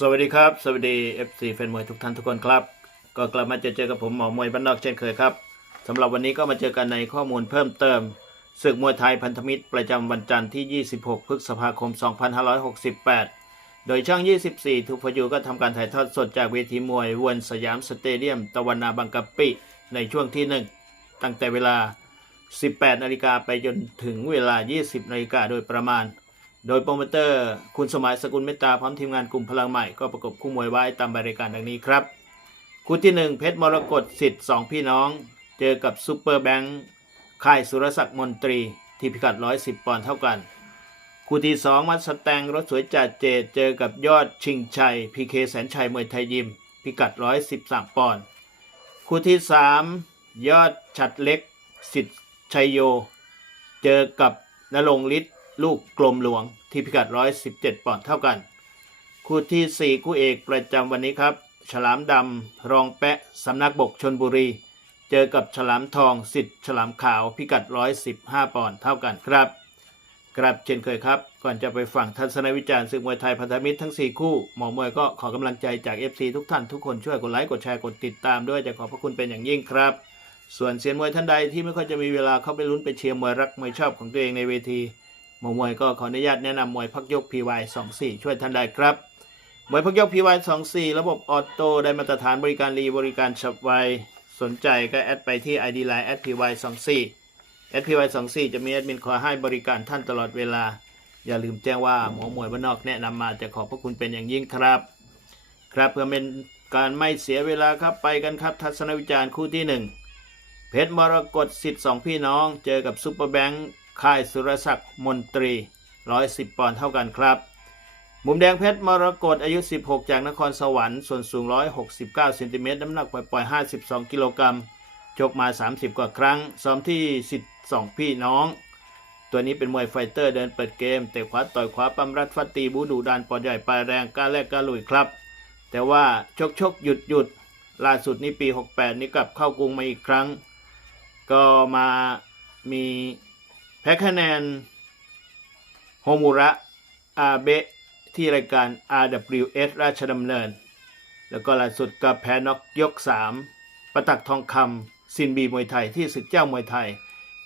สวัสดีครับ สวัสดี FC แฟนมวยทุกท่านทุกคนครับ ก็กลับมาเจอเจอกับผมหมอมวยบ้านนอกเช่นเคยครับสำหรับวันนี้ก็มาเจอกันในข้อมูลเพิ่มเติมศึกมวยไทยพันธมิตรประจำวันจันทร์ที่ 26 พฤษภาคม 2568 โดยช่อง 24 ทุกพยูก็ทำการถ่ายทอดสดจากเวทีมวยวนสยามสเตเดียม ตะวันนาบางกะปิ ในช่วงที่ 1 ตั้งแต่เวลา 18 นาฬิกาไปจนถึงเวลา 20 นาฬิกาโดยประมาณ โดยโปรโมเตอร์คุณสมัยสกุลเมตตาพร้อมทีมงานกลุ่มพลังใหม่ก็ประกบคู่มวยไว้ตามรายการดังนี้ครับ คู่ที่ 1 เพชรมรกตสิทธิ์สองพี่น้อง เจอกับซูเปอร์แบงค์ค่ายสุรศักดิ์มนตรี ที่พิกัด 110 ปอนด์เท่ากัน คู่ที่ 2 มัดสแตงรถสวยจัดเจดเจอกับยอดชิงชัยพีเคแสนชัยมวยไทยยิม พิกัด 113 ปอนด์คู่ที่ 3 ยอดฉัดเล็กสิทธิ์ชัยโย เจอกับนรงฤทธิ์ ลูกกลมหลวงที่พิกัด 117 ปอนด์เท่ากัน คู่ที่ 4 คู่เอกประจำวันนี้ครับ ฉลามดำรองแปะสำนักบกชนบุรี เจอกับฉลามทองสิทธิ์ฉลามขาวพิกัด 115 ปอนด์เท่ากันครับครับเช่นเคยครับ ก่อนจะไปฟังทัศนวิจารณ์ศึกมวยไทยพันธมิตรทั้ง 4 คู่ หมอมวยก็ขอกำลังใจจาก FC ทุกท่านทุกคนช่วยกดไลค์กดแชร์กดติดตามด้วยจะขอบพระคุณเป็นอย่างยิ่งครับ ส่วนเซียนมวยท่านใดที่ไม่ค่อยจะมีเวลาเข้าไปลุ้นไปเชียร์มวยรักมวยชอบของตัวเองในเวที มอมวยก็ขออนุญาตแนะนำมวยพักยก PY 24 ช่วยท่านได้ครับ มวยพักยก PY 24 ระบบออโต้ได้มาตรฐานบริการรีบริการฉับไว สนใจก็แอดไปที่ ID Line @PY 24 @PY 24 จะมีแอดมินคอยให้บริการท่านตลอดเวลา อย่าลืมแจ้งว่าหมอมวยบ้านนอกแนะนำมาจะขอบพระคุณเป็นอย่างยิ่งครับ ครับเพื่อเป็นการไม่เสียเวลาครับไปกันครับ ทัศนวิจารณ์คู่ที่หนึ่งเพชรมรกตสิทธิ์สองพี่น้อง เจอกับซุปเปอร์แบงค์ ค่ายสุรศักดิ์มนตรี 110 ปอนด์เท่ากันครับ มุมแดงเพชรมรกตอายุ 16 จากนครสวรรค์ส่วนสูง 169เซนติเมตรน้ำหนักปล่อย52 กิโลกรัมจกมา 30 กว่าครั้ง ซ้อมที่สิทธิ์สองพี่น้อง ตัวนี้เป็นมวยไฟเตอร์เดินเปิดเกม เตะขวาต่อยขวาปั๊มรัดฟัดตีบูดูดานปอดใหญ่ปลายแรงกล้าแรกกล้าลุยครับ แต่ว่าชกชกหยุดหยุดล่าสุดนี้ปี 68 นี้กลับเข้ากรุงมาอีกครั้ง ก็มามี พ้คะแนนโฮมุระอาเบะที่รายการ RWS ราชดำเนิน แล้วก็ล่าสุดก็แพ้น็อกยก 3 ประตักทองคำซินบีมวยไทยที่ศึกเจ้ามวยไทย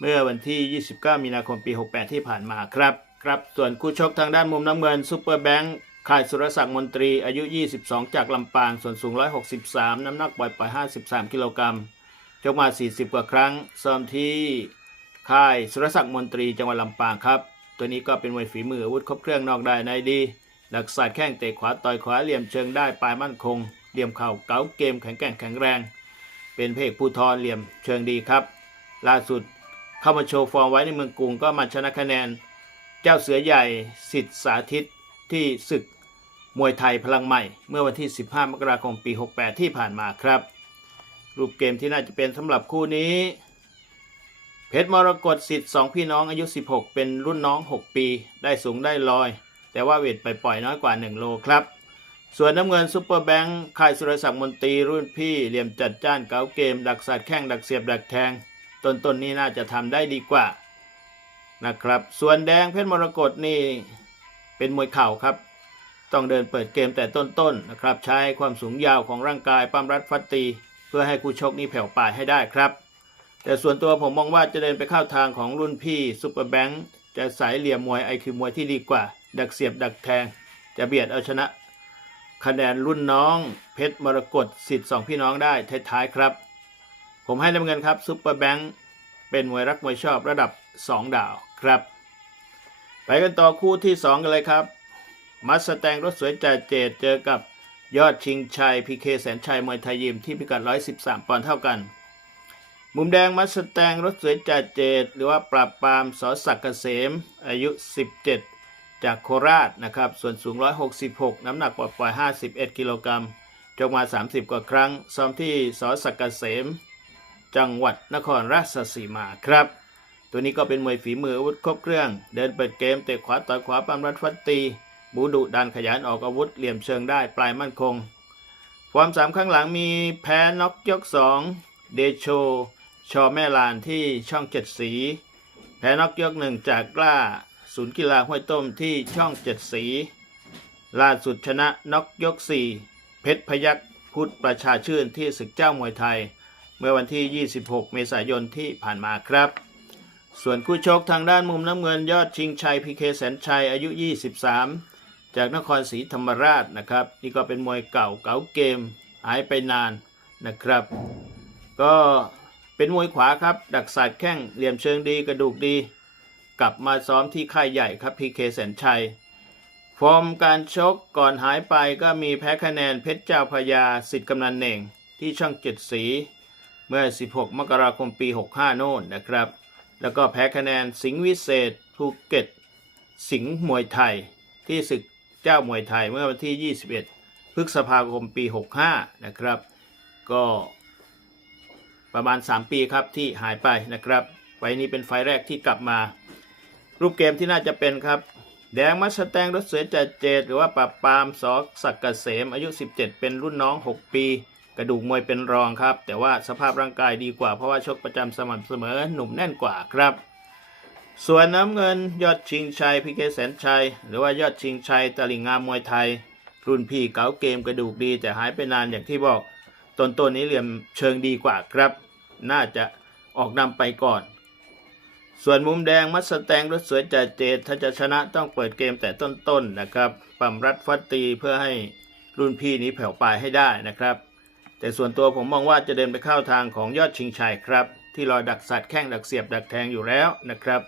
เมื่อวันที่ 29 มีนาคมปี 68 ที่ผ่านมาครับครับส่วนคู่ชกทางด้านมุมน้ำเงินซูเปอร์แบงค์ค่ายสุรศักดิ์มนตรีอายุ 22 จากลำปาง ส่วนสูง 163 น้ำหนักปล่อยปล่อย 53 กิโลกรัมชกมา 40 กว่าครั้งซ้อมที่ ค่ายสุรศักดิ์มนตรีจังหวัดลำปางครับ ตัวนี้ก็เป็นมวยฝีมืออาวุธครบเครื่องนอกได้ในดีดักสาดแข้งเตะขวาต่อยขวาเหลี่ยมเชิงได้ปลายมั่นคง เหลี่ยมเข่าเก๋าเกมแข็งแกร่งแข็งแรง เป็นเพกผู้ทอนเหลี่ยมเชิงดีครับ ล่าสุดเข้ามาโชว์ฟอร์มไว้ในเมืองกรุงก็มาชนะคะแนน เจ้าเสือใหญ่สิทธิสาธิตที่ศึกมวยไทยพลังใหม่ เมื่อวันที่ 15 มกราคมปี 68 ที่ผ่านมาครับ รูปเกมที่น่าจะเป็นสำหรับคู่นี้ เพชรมรกตสิทธิ์สองพี่น้องอายุ 16 เป็นรุ่นน้อง 6 ปี ได้สูงได้ลอย แต่ว่าเวทไปปล่อยน้อยกว่า 1 โลครับ ส่วนน้ำเงินซุปเปอร์แบงค์ค่ายสุรศักดิ์มนตรีรุ่นพี่เหลี่ยมจัดจ้านเก๋าเกม ดักสัดแข้งดักเสียบดักแทงต้นๆนนี้น่าจะทำได้ดีกว่านะครับ ส่วนแดงเพชรมรกตนี่เป็นมวยเข่าครับ ต้องเดินเปิดเกมแต่ต้นๆนนะครับ ใช้ความสูงยาวของร่างกายปั้มรัดฟัดตี เพื่อให้คู่ชกนี้แผ่วปลายให้ได้ครับ แต่ส่วนตัวผมมองว่าจะเดินไปเข้าทางของรุ่นพี่ซุปเปอร์แบงค์จะสายเหลี่ยมมวยไอคิวมวยที่ดีกว่า ดักเสียบดักแทง จะเบียดเอาชนะคะแนนรุ่นน้อง เพชรมรกตสิทธิ์สองพี่น้องได้ท้ายๆครับ ผมให้น้ำเงินครับซุปเปอร์แบงค์เป็นมวยรักมวยชอบระดับ 2 ดาวครับ ไปกันต่อคู่ที่ 2 กันเลยครับ มัสแตงรถสวยจ่าเจดเจอกับยอดชิงชัยพีเคแสนชัยมวยไทยยิมที่พิกัด 113 ปอนด์เท่ากัน มุมแดงมัสแตงรถสวยจ่าเจดหรือว่าปราบปรามสอศักดิ์เกษม อายุ 17 จากโคราชนะครับ ส่วนสูง 166 น้ำหนักปล่อย 51 กิโลกรัมจกมา 30 กว่าครั้ง ซ้อมที่สอศักดิ์เกษม จังหวัดนครราชสีมาครับ ตัวนี้ก็เป็นมวยฝีมืออาวุธครบเครื่อง เดินเปิดเกมเตะขวาต่อยขวาปั้มรัดฟัดตีบูดุดันขยันออกอาวุธเหลี่ยมเชิงได้ปลายมั่นคง ความสามข้างหลังมีแพ้น็อกยกสองเดโช ชอแม่ลานที่ช่องเจ็ดสี แพ้น็อกยกหนึ่งจากกล้า ศูนย์กีฬาห้วยต้มที่ช่องเจ็ดสี ล่าสุดชนะน็อกยก4เพชรพยักพุทธประชาชื่นที่ศึกเจ้ามวยไทย เมื่อวันที่ 26 เมษายนที่ผ่านมาครับ ส่วนคู่ชกทางด้านมุมน้ำเงินยอดชิงชัยพีเคแสนชัยอายุ 23 จากนครศรีธรรมราชนะครับ นี่ก็เป็นมวยเก่าเก่าเกมหายไปนานนะครับ ก็ เป็นมวยขวาครับ ดักสาดแข้งเหลี่ยมเชิงดีกระดูกดี กลับมาซ้อมที่ค่ายใหญ่ครับพีเคแสนชัย ฟอร์มการชกก่อนหายไปก็มีแพ้คะแนนเพชรเจ้าพยาสิทธิ์กำนันเน่งที่ช่องเจ็ดสี เมื่อ 16 มกราคมปี 65 โน่นนะครับ แล้วก็แพ้คะแนนสิงห์วิเศษภูเก็ต สิงห์มวยไทย ที่ศึกเจ้ามวยไทยเมื่อวันที่ 21 พฤษภาคมปี 65 นะครับ ก็ ประมาณ 3 ปีครับที่หายไปนะครับไฟนี้เป็นไฟแรกที่กลับมา รูปเกมที่น่าจะเป็นครับ แดงมัสแตงรถเสือจัดเจดหรือว่าปราบปามสอศักดิ์เกษมอายุ 17 เป็นรุ่นน้อง 6 ปี กระดูกมวยเป็นรองครับ แต่ว่าสภาพร่างกายดีกว่าเพราะว่าชกประจำสม่ำเสมอหนุ่มแน่นกว่าครับส่วนน้ำเงินยอดชิงชัยพีเคแสนชัย หรือว่ายอดชิงชัยตะลิงงามมวยไทย รุ่นพี่เก๋าเกมกระดูกดีแต่หายไปนานอย่างที่บอก ต้นต้นนี้เหลี่ยมเชิงดีกว่าครับ น่าจะออกนำไปก่อน ส่วนมุมแดงมัสแตงรถสวยจัดเจดถ้าจะชนะต้องเปิดเกมแต่ต้นๆนะครับปั๊มรัดฟัดตีเพื่อให้รุ่นพี่นี้แผ่วปลายให้ได้นะครับ แต่ส่วนตัวผมมองว่าจะเดินไปเข้าทางของยอดชิงชัยครับ ที่รอดักสัตว์แข้งดักเสียบดักแทงอยู่แล้วนะครับ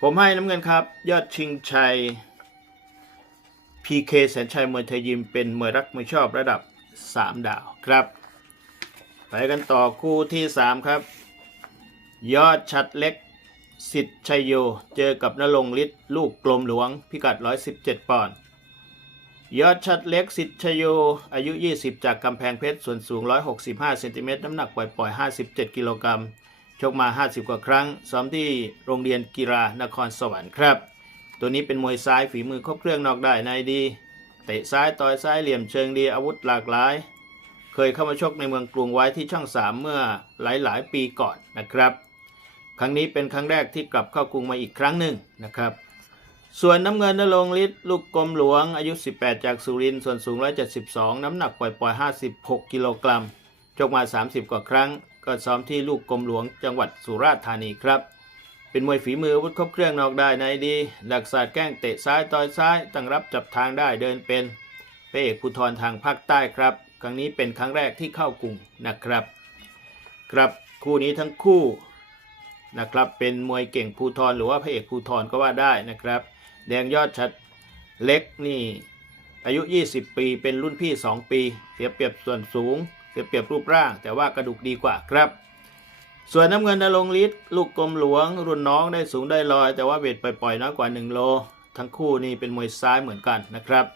ผมให้น้ำเงินครับ ยอดชิงชัย PK แสนชัยมวยไทยยิมเป็นมวยรักมวยชอบระดับ 3 ดาวครับ ไปกันต่อคู่ที่ 3 ครับ ยอดชัดเล็กสิทธิ์ชัยโย เจอกับนรงฤทธิ์ลูกกลมหลวง พิกัด 117 ปอนด์ยอดชัดเล็กสิทธิ์ชัยโย อายุ 20 จากกำแพงเพชร ส่วนสูง 165เซนติเมตรน้ำหนักปล่อยๆ 57 กิโลกรัมชกมา 50 กว่าครั้ง ซ้อมที่โรงเรียนกีฬานครสวรรค์ครับ ตัวนี้เป็นมวยซ้ายฝีมือครบเครื่องนอกได้ในดี เตะซ้ายต่อยซ้ายเหลี่ยมเชิงดีอาวุธหลากหลาย เคยเข้ามาชกในเมืองกรุงไว้ที่ช่องสามเมื่อหลายๆ ปีก่อนนะครับ ครั้งนี้เป็นครั้งแรกที่กลับเข้ากรุงมาอีกครั้งหนึ่งนะครับ ส่วนน้ำเงินนรงฤทธิ์ลูกกลมหลวงอายุ 18 จากสุรินทร์ส่วนสูง 172 น้ำหนักปล่อยๆ 56 กิโลกรัมชกมา 30 กว่าครั้ง ก็ซ้อมที่ลูกกลมหลวงจังหวัดสุราษฎร์ธานีครับ เป็นมวยฝีมืออาวุธครบเครื่องนอกได้ในดีดักศาสตร์แกล้งเตะซ้ายต่อยซ้ายตั้งรับจับทางได้เดินเป็นพระเอกภูธรทางภาคใต้ครับ ครั้งนี้เป็นครั้งแรกที่เข้ากรุงนะครับ ครับคู่นี้ทั้งคู่นะครับเป็นมวยเก่งภูธรหรือว่าพระเอกภูธรก็ว่าได้นะครับ แดงยอดชัดเล็กนี่อายุ 20 ปีเป็นรุ่นพี่ 2 ปี เสียเปรียบส่วนสูง เสียเปรียบรูปร่าง แต่ว่ากระดูกดีกว่าครับ ส่วนน้ำเงินนรงฤทธิ์ลูกกลมหลวง รุ่นน้องได้สูงได้ลอย แต่ว่าเวทปล่อยๆน้อยกว่า 1 โล ทั้งคู่นี่เป็นมวยซ้ายเหมือนกันนะครับ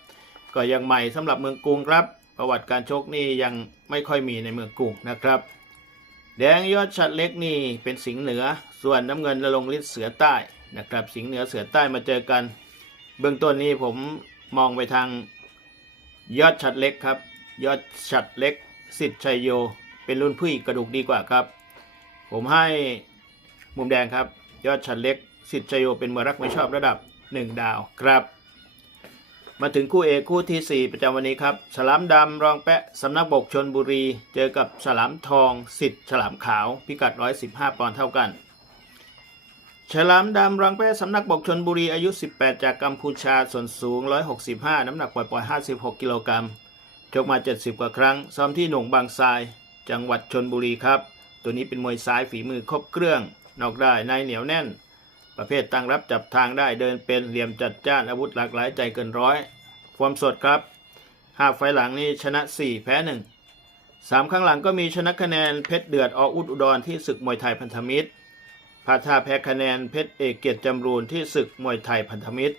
ก็ยังใหม่สำหรับเมืองกรุงครับ ประวัติการชกนี่ยังไม่ค่อยมีในเมืองกรุงนะครับ แดงยอดชัดเล็กนี่เป็นสิงห์เหนือ ส่วนน้ำเงินนรงฤทธิ์เสือใต้นะครับ สิงห์เหนือเสือใต้มาเจอกัน เบื้องต้นนี้ผมมองไปทางยอดชัดเล็กครับ ยอดชัดเล็กสิทธิ์ชัยโย เป็นรุ่นพี่กระดูกดีกว่าครับ ผมให้มุมแดงครับ ยอดชัดเล็กสิทธิ์ชโยเป็นมวยรักไม่ชอบระดับ 1 ดาวครับ มาถึงคู่เอกคู่ทีสี่ 4 ประจำวันนี้ครับ ฉลามดำรองแปะสำนักบกชนบุรี เจอกับฉลามทองสิทธิ์ฉลามขาว พิกัด 115 ปอนด์เท่ากัน ฉลามดำรังแป้สำนักบกชนบุรีอายุ 18 จากกัมพูชาส่วนสูง 165 น้ำหนักปล่อยๆ56 กิโลกรัมชกมา 70 กว่าครั้งซ้อมที่หนองบางทราย จังหวัดชนบุรีครับ ตัวนี้เป็นมวยซ้ายฝีมือครบเครื่อง นอกได้ในเหนียวแน่น ประเภทตั้งรับจับทางได้เดินเป็นเหลี่ยมจัดจ้านอาวุธหลากหลายใจเกินร้อยความสดครับห้าไฟหลังนี้ชนะ 4 แพ้1สามครั้งหลังก็มีชนะคะแนนเพชรเดือดออุดอุดรที่ศึกมวยไทยพันธมิตรพาท่าแพ้คะแนนเพชรเอกเกียรติจำรูนที่ศึกมวยไทยพันธมิตร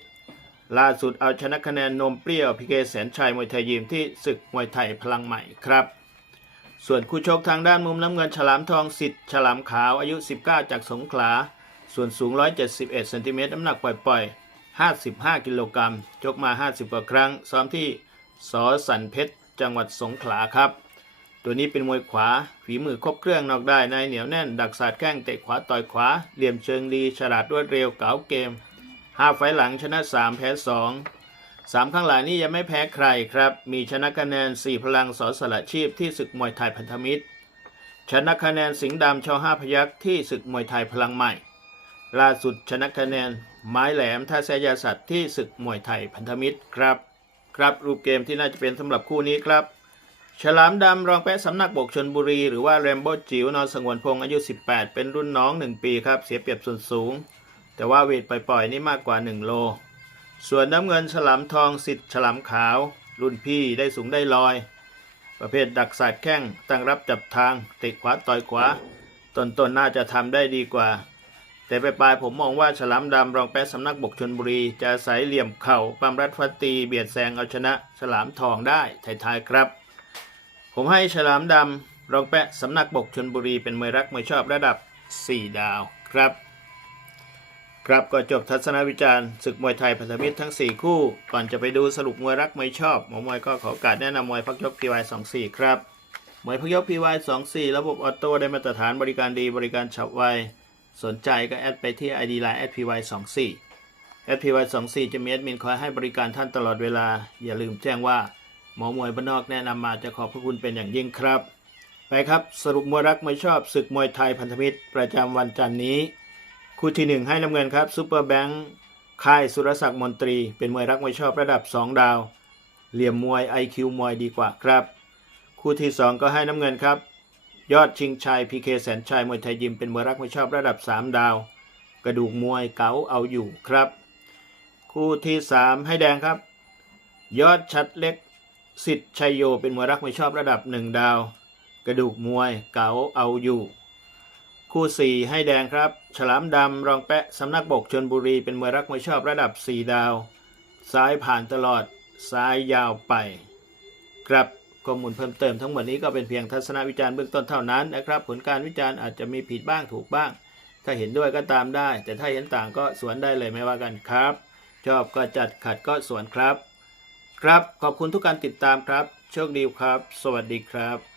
ล่าสุดเอาชนะคะแนนนมเปรี้ยวพีเคแสนชัยมวยไทยยิมที่ศึกมวยไทยพลังใหม่ครับ ส่วนคู่ชกทางด้านมุมน้ำเงินฉลามทองสิทธิ์ฉลามขาวอายุ 19 จากสงขลา ส่วนสูง 171เซนติเมตรน้ำหนักปล่อย ๆ 55 กิโลกรัมชกมา 50 กว่าครั้ง ซ้อมที่สอสันเพชร จังหวัดสงขลาครับ ตัวนี้เป็นมวยขวาฝีมือครบเครื่องนอกได้ในเหนียวแน่น ดักสาดแข้งเตะขวาต่อยขวาเหลี่ยมเชิงดีฉลาดรวดเร็วเก๋าเกม 5 ไฟหลังชนะ 3 แพ้ 2 สามข้างหลังนี้ยังไม่แพ้ใครครับ มีชนะคะแนน 4 พลังสอสละชีพที่ศึกมวยไทยพันธมิตร ชนะคะแนนสิงห์ดำชอห้าพยักที่ศึกมวยไทยพลังใหม่ ล่าสุดชนะคะแนนไม้แหลมท่าแซยาสัตว์ที่ศึกมวยไทยพันธมิตรครับ ครับรูปเกมที่น่าจะเป็นสำหรับคู่นี้ครับ ฉลามดำรองแปะสำนักบกชนบุรี หรือว่าแรมโบ้จิ๋วนอนสงวนพงอายุ 18 เป็นรุ่นน้อง 1 ปีครับเสียเปรียบส่วนสูง แต่ว่าเวทปล่อยๆนี่มากกว่า 1 โล ส่วนน้ำเงินฉลามทองสิทธิ์ฉลามขาว รุ่นพี่ได้สูงได้ลอย ประเภทดักสาดแข้งตั้งรับจับทางเตะขวาต่อยขวาต้นๆนน่าจะทำได้ดีกว่า แต่ไปปลายผมมองว่าฉลามดำรองแป๊ะสำนักบกชนบุรี จะอาศัยเหลี่ยมเข่าปั๊มรัดฟัดตีเบียดแซงเอาชนะฉลามทองได้ท้ายๆครับ ผมให้ฉลามดำรองแปะสำนักบกชนบุรีเป็นมวยรักมวยชอบระดับ 4 ดาวครับ ครับก็จบทัศนวิจารณ์ศึกมวยไทยพันธมิตรทั้ง 4 คู่ ก่อนจะไปดูสรุปมวยรักมวยชอบหมอมวยก็ขอโอกาสแนะนำมวยพักยก PY 24ครับมวยพักยก PY 24ระบบออโต้ได้มาตรฐานบริการดีบริการฉับไว สนใจก็แอดไปที่ ID Line @py 24 @py 24จะมีแอดมินคอยให้บริการท่านตลอดเวลา อย่าลืมแจ้งว่าหมอมวยบ้านนอกแนะนำมาจะขอบพระคุณเป็นอย่างยิ่งครับ ไปครับสรุปมวยรักมวยชอบศึกมวยไทยพันธมิตรประจำวันจันทร์นี้ คู่ที่หนึ่งให้น้ำเงินครับซูเปอร์แบงค์ค่ายสุรศักดิ์มนตรี เป็นมวยรักมวยชอบระดับ 2 ดาว เหลี่ยมมวย IQ มวยดีกว่าครับ คู่ที่ 2 ก็ให้น้ำเงินครับ ยอดชิงชัยพีเคแสนชัยมวยไทยยิมเป็นมวยรักมวยชอบระดับ 3 ดาว กระดูกมวยเก๋าเอาอยู่ครับ คู่ที่ 3 ให้แดงครับ ยอดชัดเล็กสิทธิ์ชัยโยเป็นมวยรักมวยชอบระดับ 1 ดาว กระดูกมวยเก๋าเอาอยู่ คู่ 4 ให้แดงครับ ฉลามดำรองแปะสำนักบกชนบุรีเป็นมวยรักมวยชอบระดับ 4 ดาว ซ้ายผ่านตลอด ซ้ายยาวไป ครับข้อมูลเพิ่มเติมทั้งหมดนี้ก็เป็นเพียงทัศนวิจารณ์เบื้องต้นเท่านั้นนะครับ ผลการวิจารณ์อาจจะมีผิดบ้างถูกบ้าง ถ้าเห็นด้วยก็ตามได้ แต่ถ้าเห็นต่างก็สวนได้เลยไม่ว่ากันครับ ชอบก็จัดขัดก็สวนครับ ครับขอบคุณทุกการติดตามครับ โชคดีครับ สวัสดีครับ